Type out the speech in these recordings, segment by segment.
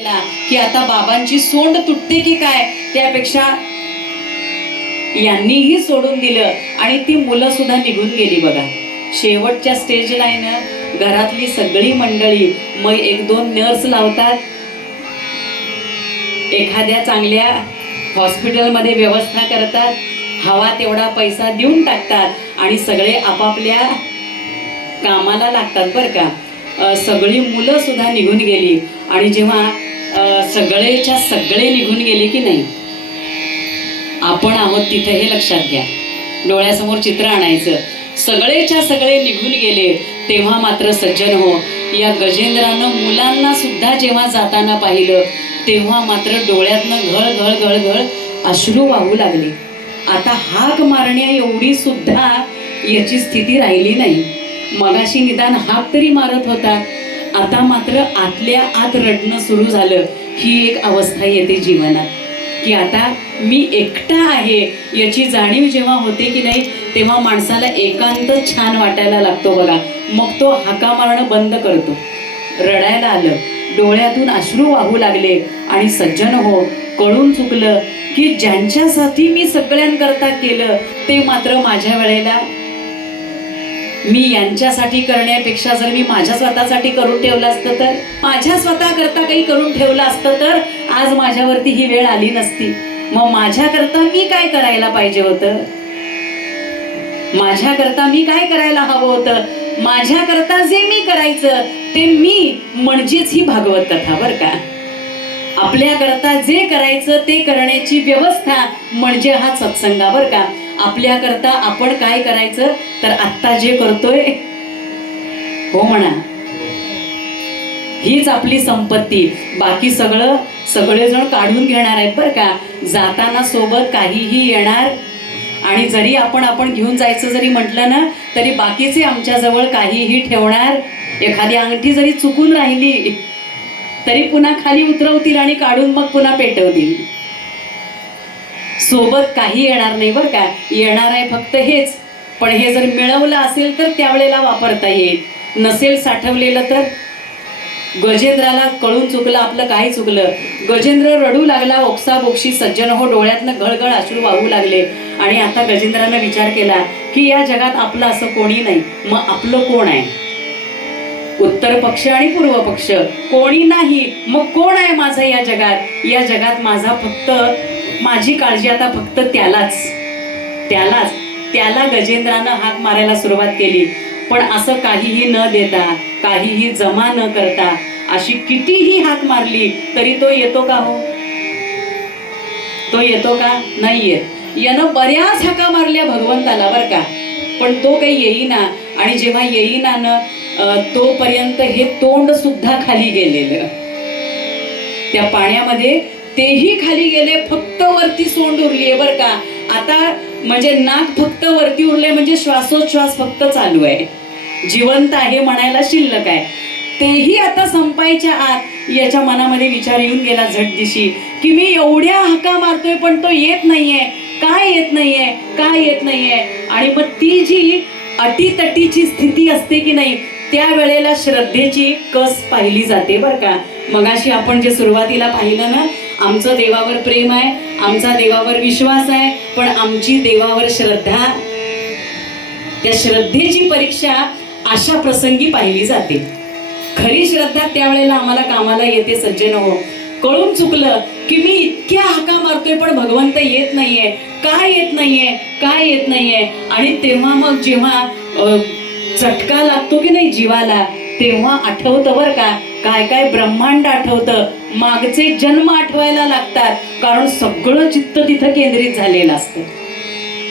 की आता बाबांची सोंड तुटते की काय? त्यापेक्षा यांनीही सोडून दिलं आणि ती मुलं सुद्धा निघून गेली बघा. शेवटच्या स्टेजला आहे ना घरातली सगळी मंडळी मग एक दोन नर्स लावतात. एखाद्या चांगल्या हॉस्पिटलमध्ये व्यवस्था करतात. हवा तेवढा पैसा देऊन टाकतात आणि सगळे आपापल्या कामाला लागतात बरं का. सगळी मुलं सुद्धा निघून गेली. आणि जेव्हा सगळेच्या सगळे निघून गेले की नाही? आपण आहोत तिथं हे लक्षात घ्या. डोळ्यासमोर चित्र आणायचं. सगळेच्या सगळे निघून गेले तेव्हा मात्र सज्जन हो या गजेंद्रानं मुलांना सुद्धा जेव्हा जाताना पाहिलं तेव्हा मात्र डोळ्यातनं घळ घळ घळ घळ अश्रू वाहू लागले. आता हाक मारण्या एवढी सुद्धा याची स्थिती राहिली नाही. मगाशी निदान हाक तरी मारत होता. आता मात्र आतल्या आत रडणं सुरू झालं. ही एक अवस्था येते जीवनात. की आता मी एकटा आहे याची जाणीव जेव्हा होते की नाही तेव्हा माणसाला एकांत छान वाटायला लागतो बघा. मग तो हाका मारणं बंद करतो. रडायला आलं. डोळ्यातून अश्रू वाहू लागले. आणि सज्जन हो कळून चुकलं की ज्यांच्यासाठी मी सगळ्यांकरता केलं ते मात्र माझ्या वेळेला मी यांच्यासाठी करण्यापेक्षा जर मी माझ्या स्वतःसाठी करून ठेवलं असतं तर? माझ्या स्वतः करता काही करून ठेवलं असतं तर? आज माझ्यावरती ही वेळ आली नसती. मग माझ्याकरता मी काय करायला पाहिजे होतं? माझ्याकरता मी काय करायला हवं होतं? माझ्याकरता जे मी करायचं ते मी म्हणजेच ही भागवत कथा बर का? आपल्याकरता जे करायचं ते करण्याची व्यवस्था म्हणजे हा सत्संगा बर का? आपल्याकरता आपण काय करायचं? तर आत्ता जे करतोय हो म्हणा. हीच आपली संपत्ती. बाकी सगळं सगळेजण काढून घेणार आहेत बरं का. जाताना सोबत काहीही येणार. आणि जरी आपण आपण घेऊन जायचं जरी म्हटलं ना तरी बाकीचे आमच्याजवळ काहीही ठेवणार. एखादी अंगठी जरी चुकून राहिली तरी पुन्हा खाली उतरवतील आणि काढून मग पुन्हा पेटवतील. सोबत काही येणार नाही बरं का. येणार आहे फक्त हेच. पण हे जर मिळवलं असेल तर त्यावेळेला वापरता येईल. नसेल साठवलेलं तर? गजेंद्राला कळून चुकलं आपलं काही चुकलं. गजेंद्र रडू लागला ओक्साबोक्षी सज्जन हो डोळ्यातनं घळघळ अश्रू वाहू लागले. आणि आता गजेंद्रानं विचार केला की या जगात आपलं असं कोणी नाही. मग आपलं कोण आहे? उत्तर पक्ष आणि पूर्व पक्ष. कोणी नाही. मग कोण आहे माझं या जगात? या जगात माझा फक्त माझी काळजी आता फक्त त्यालाच. त्यालाच. त्याला गजेंद्रानं हाक मारायला सुरुवात केली. पण असं काहीही न देता काहीही जमा न करता अशी कितीही हाक मारली तरी तो येतो का हो? तो येतो का? नाही येत यानं बऱ्याच हाका मारल्या भगवंताला बर का. पण तो काही येईना. आणि जेव्हा येईना न तोपर्यंत हे तोंड सुद्धा खाली गेलेलं. त्या पाण्यामध्ये तेही खाली गेले फक्त वरती सोंड उरली आहे बरं का. आता म्हणजे नाक फक्त वरती उरले म्हणजे श्वासोच्छ्वास फक्त चालू आहे. जिवंत आहे म्हणायला शिल्लक आहे. तेही आता संपायच्या आत याच्या मनामध्ये विचार येऊन गेला झटदिशी की मी एवढ्या हाका मारतोय पण तो येत नाहीये. काय येत नाहीये? काय येत नाहीये? आणि मग ती जी अटीतटीची स्थिती असते की नाही त्या वेळेला श्रद्धेची कस पाहिली जाते बरं का. मगाशी आपण जे सुरुवातीला पाहिलं ना आमचं देवावर प्रेम आहे आमचा देवावर विश्वास आहे पण आमची देवावर श्रद्धा त्या श्रद्धेची परीक्षा अशा प्रसंगी पाहिली जाते. खरी श्रद्धा त्यावेळेला आम्हाला कामाला येते सज्जन हो. कळून चुकलं की मी इतक्या हाका मारतोय पण भगवंत येत नाहीये. काय येत नाहीये? काय येत नाहीये? आणि तेव्हा मग जेव्हा चटका लागतो की नाही जीवाला तेव्हा आठवतं बरं का काय काय ब्रह्मांड आठवतं. मागचे जन्म आठवायला लागतात. कारण सगळं चित्त तिथं केंद्रित झालेलं असतं.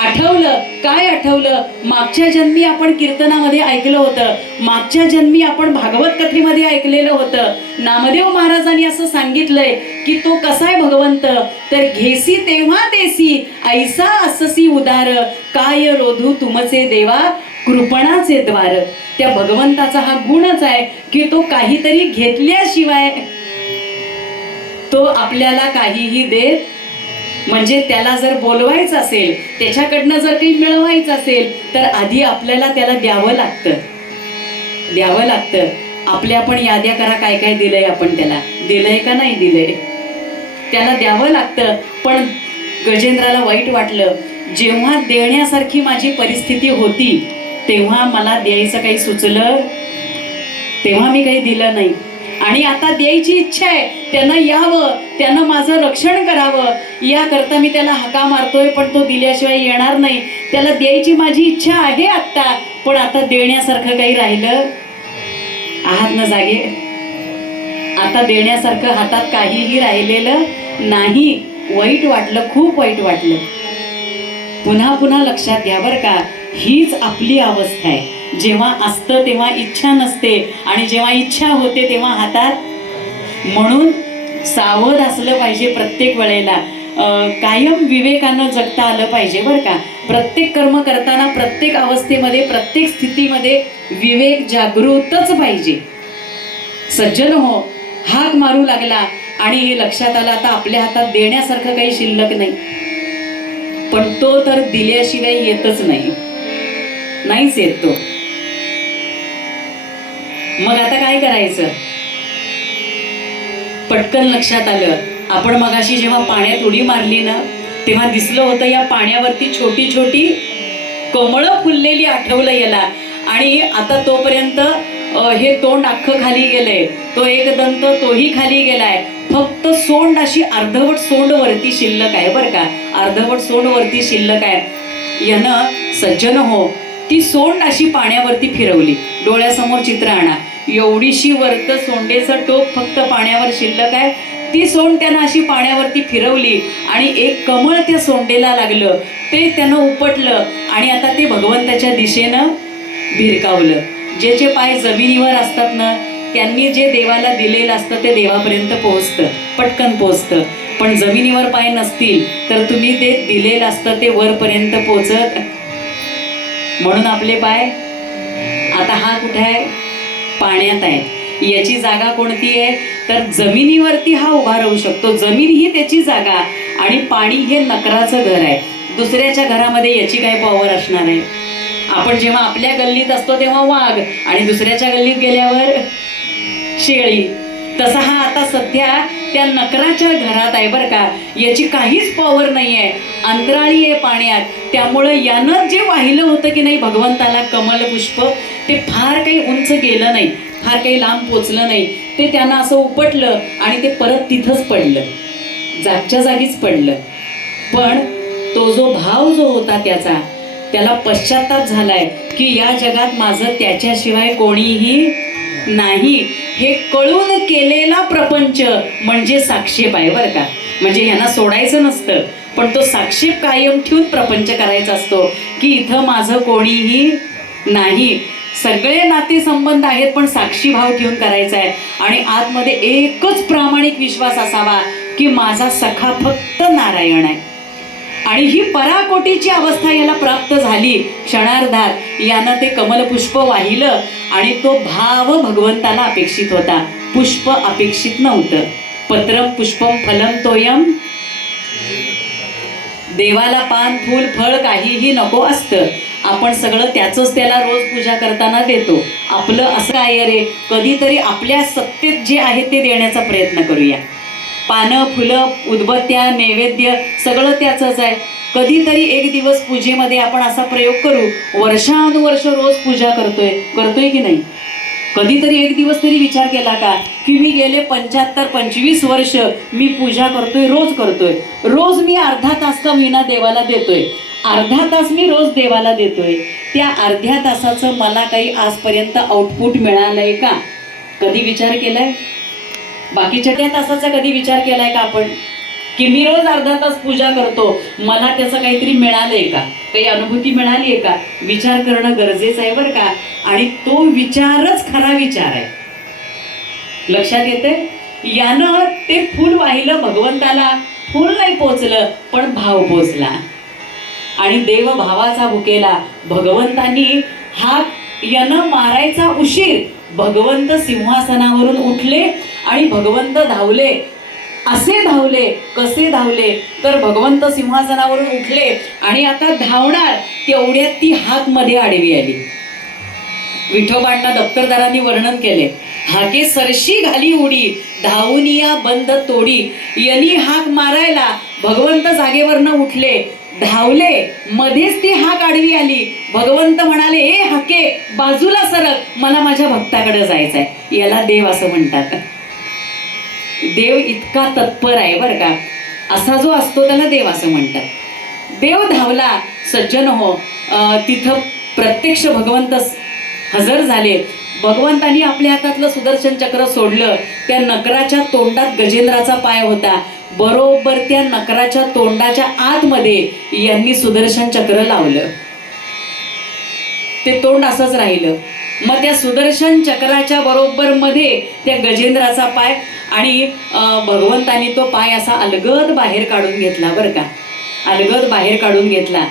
आठवलं? काय आठवलं? मागच्या जन्मी आपण कीर्तनामध्ये ऐकलं होतं. मागच्या जन्मी आपण भागवत कथेमध्ये ऐकलेलं होतं. नामदेव महाराजांनी असं सांगितलंय की तो कसा आहे भगवंत? तर घेसी तेव्हा देसी ऐसा अससी उदार. काय रोधू तुमचे देवा? कृपणाचे द्वार. त्या भगवंताचा हा गुणच आहे की तो काहीतरी घेतल्याशिवाय तो आपल्याला काहीही देत म्हणजे त्याला जर बोलवायचं असेल त्याच्याकडनं जर काही मिळवायचं असेल तर आधी आपल्याला त्याला द्यावं लागतं. द्यावं लागतं. आपल्या पण याद्या करा काय काय दिलंय आपण त्याला. दिलंय का नाही दिलंय? त्याला द्यावं लागतं. पण गजेंद्राला वाईट वाटलं. जेव्हा देण्यासारखी माझी परिस्थिती होती तेव्हा मला द्यायचं काही सुचलं तेव्हा मी काही दिलं नाही. आणि आता द्यायची इच्छा आहे त्यानं यावं त्यानं माझं रक्षण करावं. याकरता मी त्याला हका मारतोय पण तो दिल्याशिवाय येणार नाही. त्याला द्यायची माझी इच्छा आहे आत्ता पण आता देण्यासारखं काही राहिलं? आहात ना जागे? आता देण्यासारखं हातात काहीही राहिलेलं नाही. वाईट वाटलं खूप वाईट वाटलं. पुन्हा पुन्हा लक्षात घ्या बरं का हीच आपली अवस्था आहे. जेव्हा असतं तेव्हा इच्छा नसते. आणि जेव्हा इच्छा होते तेव्हा हातात म्हणून सावध असलं पाहिजे प्रत्येक वेळेला. कायम विवेकानं जगता आलं पाहिजे बरं का. प्रत्येक कर्म करताना प्रत्येक अवस्थेमध्ये प्रत्येक स्थितीमध्ये विवेक जागृतच पाहिजे. सज्जन हो हाक मारू लागला आणि लक्षात आलं आता आपल्या हातात देण्यासारखं काही शिल्लक नाही. पण तो तर दिल्याशिवाय येतच नाही. नाहीच येत तो. मग आता काय करायचं? पटकन लक्षात आलं. आपण मगाशी जेव्हा पाण्यात उडी मारली ना तेव्हा दिसलं होतं या पाण्यावरती छोटी छोटी कमळं फुललेली आठवलं याला. आणि आता तोपर्यंत हे तोंड अख्खं खाली गेलंय. तो एक दंत तोही खाली गेलाय. फक्त सोंड अशी अर्धवट सोंड वरती शिल्लक आहे बरं का. अर्धवट सोंड वरती शिल्लक आहे. यानं सज्जन हो ती सोंड अशी पाण्यावरती फिरवली. डोळ्यासमोर चित्र आणा. एवढीशी वर्त सोंडेचं टोक फक्त पाण्यावर शिल्लक आहे. ती सोंड त्यानं अशी पाण्यावरती फिरवली आणि एक कमळ त्या सोंडेला लागलं. ते त्यानं उपटलं आणि आता ते भगवंताच्या दिशेनं भिरकावलं. ज्याचे पाय जमिनीवर असतात ना त्यांनी जे देवाला दिलेलं असतं ते देवापर्यंत पोहोचतं. पटकन पोहोचतं. पण जमिनीवर पाय नसतील तर तुम्ही ते दिलेलं असतं ते वरपर्यंत पोचत म्हणून आपले पाय आता हा कुठे आहे? पाण्यात आहे याची जागा कोणती आहे? तर जमिनीवरती हा उभा राहू शकतो. जमीन ही त्याची जागा आणि पाणी हे नकराचं घर आहे. दुसऱ्याच्या घरामध्ये याची काय पॉवर असणार आहे. आपण जेव्हा आपल्या गल्लीत असतो तेव्हा वाघ आणि दुसऱ्याच्या गल्लीत गेल्यावर शेळी. तसा हा आता सध्या त्या नकराच्या घरात आहे बरं का. याची काहीच पॉवर नाही आहे अंतराळी आहे पाण्यात. त्यामुळं यानं जे वाहिलं होतं की नाही भगवंताला कमल पुष्प ते फार काही उंच गेलं नाही. फार काही लांब पोचलं नाही. ते त्यांना असं उपटलं आणि ते परत तिथंच पडलं. जागच्या जागीच पडलं. पण तो जो भाव जो होता त्याचा त्याला पश्चाताप झालाय की या जगात माझं त्याच्याशिवाय कोणीही नाही. हे कळून केलेला प्रपंच म्हणजे साक्षेप आहे बरं का. म्हणजे ह्यांना सोडायचं नसतं. पण तो साक्षेप कायम ठेवून प्रपंच करायचा असतो की इथं माझं कोणीही नाही. सगळे नातेसंबंध आहेत पण साक्षी भाव ठेवून करायचा आहे. आणि आतमध्ये एकच प्रामाणिक विश्वास असावा की माझा सखा फक्त नारायण आहे. आणि ही पराकोटीची अवस्था याला प्राप्त झाली. क्षणार्धात यानं ते कमलपुष्प वाहिलं आणि तो भाव भगवंताला अपेक्षित होता. पुष्प अपेक्षित नव्हतं. पत्रम पुष्पम फलम तोयम देवाला पान फूल फळ काहीही नको असतं. आपण सगळं त्याचंच त्याला रोज पूजा करताना देतो. आपलं असं काय रे? कधीतरी आपल्या सत्तेत जे आहे ते देण्याचा प्रयत्न करूया. पानं फुलं उदबत्त्या नैवेद्य सगळं त्याचंच आहे. कधीतरी एक दिवस पूजेमध्ये आपण असा प्रयोग करू. वर्षानुवर्ष रोज पूजा करतोय. करतोय की नाही? कधीतरी एक दिवस तरी विचार केला का? की मी गेले पंच्याहत्तर पंचवीस वर्ष मी पूजा करतोय रोज करतोय. रोज मी अर्धा तास का महिना देवाला देतोय? अर्धा तास मी रोज देवाला देतोय. त्या अर्ध्या तासाचं मला काही आजपर्यंत आउटपुट मिळालंय का? कधी विचार केलाय? बाकीच्या त्या तासाचा कधी विचार केलाय का आपण? की मी रोज अर्धा तास पूजा करतो मला त्याचं काहीतरी मिळालंय का? काही अनुभूती मिळाली आहे का? विचार करणं गरजेचं आहे बरं का? आणि तो विचारच खरा विचार आहे. लक्षात येते यानं ते फूल वाहिलं भगवंताला. फूल नाही पोचलं पण भाव पोचला. आणि देव भावाचा भुकेला भगवंतांनी हा यानं मारायचा उशीर. भगवंत सिंहासनावरून उठले आणि भगवंत धावले. असे धावले कसे धावले? तर भगवंत सिंहासनावरून उठले आणि आता धावणार तेवढ्यात ती हात मध्ये आडवी आली. विठोबांना दप्तरदारांनी वर्णन केले. हाके सरशी घाली उडी धावूनिया बंद तोडी. यनी हाक मारायला भगवंत जागेवरनं उठले. धावले मध्येच ती हाक आडवी आली. भगवंत म्हणाले ए हाके बाजूला सरक मला माझ्या भक्ताकडे जायचंय. याला देव असं म्हणतात. देव इतका तत्पर आहे बरं का. असा जो असतो त्याला देव असं म्हणतात. देव धावला सज्जन हो. तिथं प्रत्यक्ष भगवंत हजर झाले. भगवंतानी आपल्या हातातलं सुदर्शन चक्र सोडलं. त्या नकराच्या तोंडात गजेंद्राचा पाय होता. बरोबर त्या नकराच्या तोंडाच्या आतमध्ये यांनी सुदर्शन चक्र लावलं. ते तोंड असंच राहिलं. मग त्या सुदर्शन चक्राच्या बरोबर मध्ये त्या गजेंद्राचा पाय आणि भगवंतानी तो पाय असा अलगद बाहेर काढून घेतला बरं का. अलगद बाहेर काढून घेतला.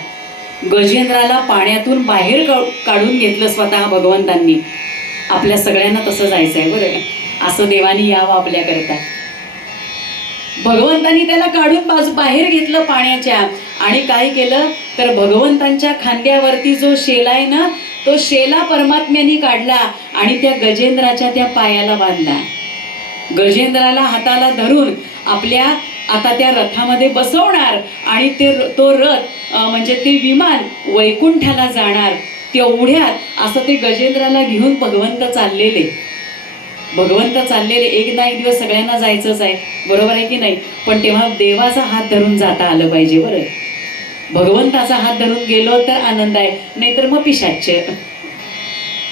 गजेंद्राला पाण्यातून बाहेर काढून घेतलं स्वतः भगवंतांनी. आपल्या सगळ्यांना तसं जायचं आहे बरं असं देवानी यावं आपल्याकरता. भगवंतानी त्याला काढून बाजू बाहेर घेतलं पाण्याच्या आणि काय केलं? तर भगवंतांच्या खांद्यावरती जो शेला आहे ना तो शेला परमात्म्यानी काढला आणि त्या गजेंद्राच्या त्या पायाला बांधला. गजेंद्राला हाताला धरून आपल्या आता त्या रथामध्ये बसवणार आणि ते तो रथ म्हणजे ते विमान वैकुंठाला जाणार तेवढ्यात असं ते गजेंद्राला घेऊन भगवंत चाललेले. भगवंत चाललेले एक ना एक दिवस सगळ्यांना जायचंच आहे. बरोबर आहे की नाही? पण तेव्हा देवाचा हात धरून जाता आलं पाहिजे बरं. भगवंताचा हात धरून गेलो तर आनंद आहे. नाहीतर मग पिशाच्य.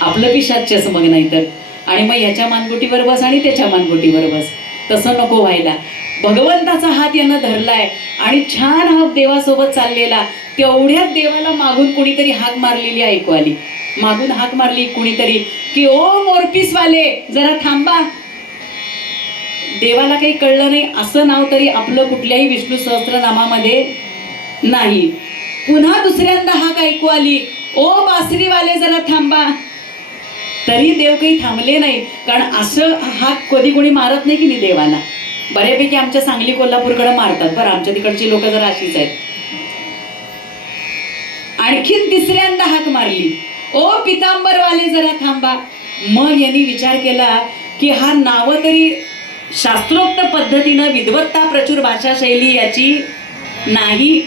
आपलं पिशाच्यच मग नाही तर आणि मग याच्या मानगुटीवर बस आणि त्याच्या मानगुटीवर बस. तसं नको व्हायला. भगवंताचा हात यानं धरलाय आणि छान हा देवासोबत चाललेला. तेवढ्या देवाला मागून कुणीतरी हाक मारलेली ऐकू आली. मागून हाक मारली कुणीतरी की ओ मोरपीसवाले जरा थांबा. देवाला काही कळलं नाही. असं नाव तरी आपलं कुठल्याही विष्णू सहस्त्रनामामध्ये नाही. पुन्हा दुसऱ्यांदा हाक ऐकू आली? ओ बासरीवाले जरा थांबा. तरी देव काही थांबले नाही. कारण असं हाक कधी कोणी मारत नाही की नाही देवाला? बऱ्यापैकी आमच्या सांगली कोल्हापूरकडे मारतात बरं. आमच्या तिकडची लोक जरा अशीच आहेत. आणखीन तिसऱ्यांदा हाक मारली. ओ पितांबरवाले जरा थांबा. मग यांनी विचार केला की हा नावं तरी शास्त्रोक्त पद्धतीनं विद्वत्ता प्रचूर भाषाशैली याची नाही.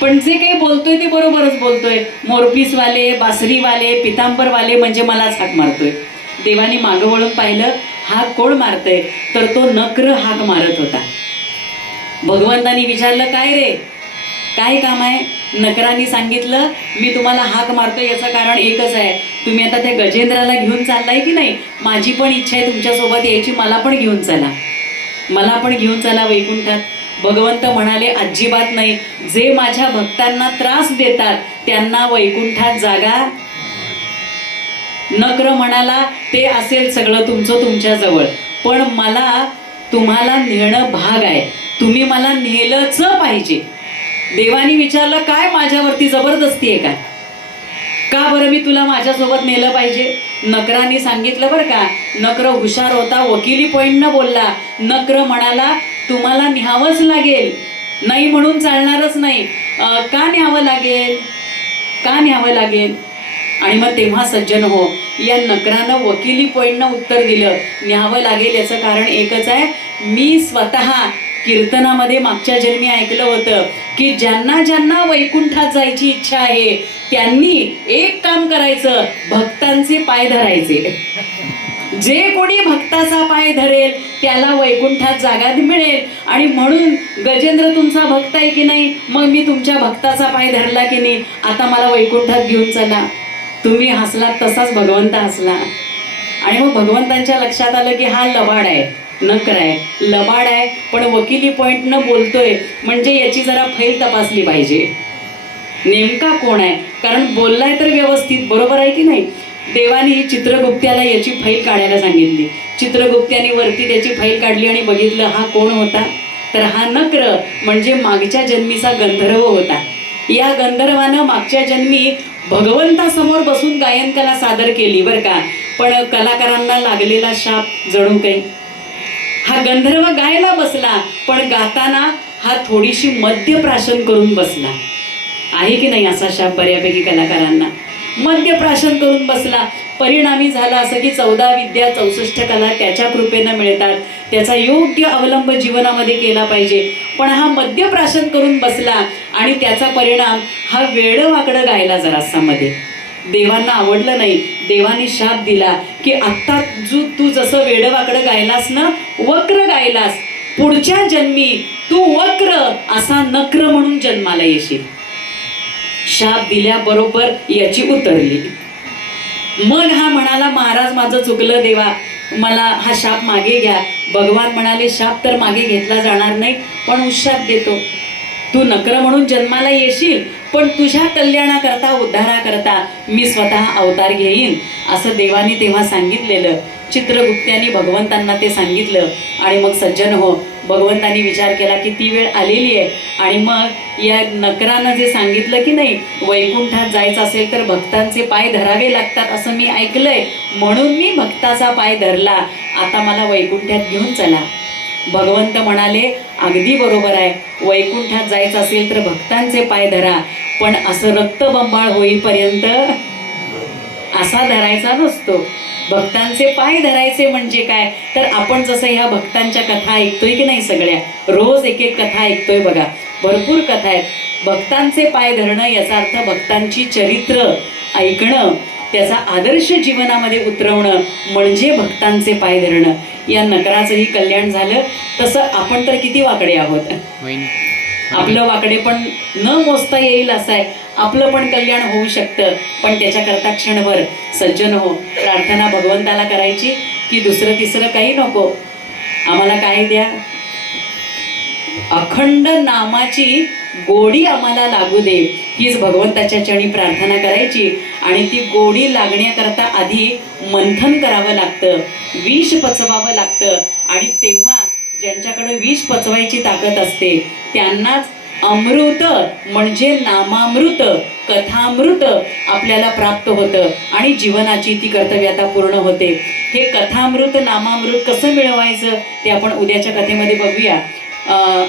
पण जे काही बोलतोय ते बरोबरच बोलतोय. मोरपीसवाले बासरीवाले पितांबरवाले म्हणजे मलाच हाक मारतोय. देवाने मागं वळून पाहिलं हाक कोण मारतय? तर तो नक्र हाक मारत होता. भगवंतानी विचारलं काय रे? काय काम आहे? नकरांनी सांगितलं मी तुम्हाला हाक मारतो याचं कारण एकच आहे. तुम्ही आता त्या गजेंद्राला घेऊन चाललाय की नाही? माझी पण इच्छा आहे तुमच्यासोबत यायची. मला पण घेऊन चला. मला पण घेऊन चला वैकुंठात. भगवंत म्हणाले अजिबात नाही. जे माझ्या भक्तांना त्रास देतात त्यांना वैकुंठात जागा नक्र म्हणाला ते असेल सगळं तुमचं तुमच्याजवळ. पण मला तुम्हाला नेणं भाग आहे. तुम्ही मला नेलंच पाहिजे. देवानी विचारलं काय माझ्यावरती जबरदस्ती आहे का? का बरं मी तुला माझ्यासोबत नेलं पाहिजे? नकरांनी सांगितलं बरं का नकर हुशार होता वकिली पॉईंट न बोलला. नक्र म्हणाला तुम्हाला न्यावंच लागेल. नाही म्हणून चालणारच नाही. का न्यावं लागेल? का न्यावं लागेल? आणि मग तेव्हा सज्जन हो या नकरानं वकिली पॉईंटनं उत्तर दिलं. न्यावं लागेल याचं कारण एकच आहे मी स्वतः कीर्तनामध्ये मागच्या जन्मी ऐकलं होतं की ज्यांना ज्यांना वैकुंठात जायची इच्छा आहे त्यांनी एक काम करायचं भक्तांचे पाय धरायचे. जे कोणी भक्ताचा पाय धरेल त्याला वैकुंठात जागा मिळेल. आणि म्हणून गजेंद्र तुमचा भक्त आहे की नाही? मग मी तुमच्या भक्ताचा पाय धरला की नाही? आता मला वैकुंठात घेऊन चला. तुम्ही हसलात तसाच भगवंत हसला. आणि मग भगवंतांच्या लक्षात आलं की हा लबाड आहे. नकर आहे. लबाड आहे पण वकिली पॉईंटनं बोलतोय म्हणजे याची जरा फैल तपासली पाहिजे. नेमका कोण आहे? कारण बोललाय तर व्यवस्थित बरोबर आहे की नाही? देवाने चित्रगुप्त्याला याची फाईल काढायला सांगितली. चित्रगुप्त्याने वरती त्याची फाईल काढली आणि बघितलं हा कोण होता? तर हा नक्र म्हणजे मागच्या जन्मीचा गंधर्व होता. या गंधर्वानं मागच्या जन्मी भगवंतासमोर बसून गायनकला सादर केली बरं का. पण कलाकारांना लागलेला शाप जणू काही. हा गंधर्व गायला बसला पण गाताना हा थोडीशी मद्यप्राशन करून बसला. आहे की नाही असा शाप बऱ्यापैकी कलाकारांना? मद्यप्राशन करून बसला. परिणामी झाला असं की चौदा विद्या चौसष्ट कला त्याच्या कृपेनं मिळतात. त्याचा योग्य अवलंब जीवनामध्ये केला पाहिजे. पण हा मद्यप्राशन करून बसला आणि त्याचा परिणाम हा वेडं वाकडं गायला जरासामध्ये देवांना आवडलं नाही. देवाने शाप दिला की आत्ता जू तू जसं वेडं वाकडं गायलास ना वक्र गायलास. पुढच्या जन्मी तू वक्र असा नक्र म्हणून जन्माला येशील. शाप दिल्याबरोबर याची उतरली. मग हा म्हणाला महाराज माझं चुकलं देवा. मला हा शाप मागे घ्या. भगवान म्हणाले शाप तर मागे घेतला जाणार नाही पण उशाप देतो. तू नकर म्हणून जन्माला येशील पण तुझ्या कल्याणाकरता उद्धाराकरता मी स्वतः अवतार घेईन असं देवाने तेव्हा सांगितलेलं. चित्रगुप्त्यांनी भगवंतांना ते सांगितलं. आणि मग सज्जन हो भगवंतांनी विचार केला की ती वेळ आलेली आहे. आणि मग या नकरानं जे सांगितलं की नाही वैकुंठात जायचं असेल तर भक्तांचे पाय धरावे लागतात असं मी ऐकलंय. म्हणून मी भक्ताचा पाय धरला. आता मला वैकुंठात घेऊन चला. भगवंत म्हणाले अगदी बरोबर आहे. वैकुंठात जायचं असेल तर भक्तांचे पाय धरा. पण असं रक्तबंबाळ होईपर्यंत असा धरायचा नसतो. भक्तांचे पाय धरायचे म्हणजे काय? तर आपण जसं ह्या भक्तांच्या कथा ऐकतोय की नाही सगळ्या? रोज एक एक कथा ऐकतोय बघा. भरपूर कथा आहेत. भक्तांचे पाय धरणं याचा अर्थ भक्तांची चरित्र ऐकणं. त्याचा आदर्श जीवनामध्ये उतरवणं म्हणजे भक्तांचे पाय धरणं. या नकराचंही कल्याण झालं. तसं आपण तर किती वाकडे आहोत. आपलं वाकडे पण न मोजता येईल असं आहे आपलं पण कल्याण होऊ शकतं. पण त्याच्याकरता क्षणभर सज्जन हो. प्रार्थना भगवंताला करायची की दुसरं तिसरं काही नको. आम्हाला काय द्या. अखंड नामाची गोडी आम्हाला लागू दे. हीच भगवंताच्या चरणी प्रार्थना करायची. आणि ती गोडी लागण्याकरता आधी मंथन करावं लागतं विष पचवावं लागतं. आणि तेव्हा ज्यांच्याकडे विष पचवायची ताकद असते त्यांनाच अमृत म्हणजे नामामृत कथामृत आपल्याला प्राप्त होतं. आणि जीवनाची ती कर्तव्यता पूर्ण होते. हे कथामृत नामामृत कसं मिळवायचं ते आपण उद्याच्या कथेमध्ये बघूया. अं,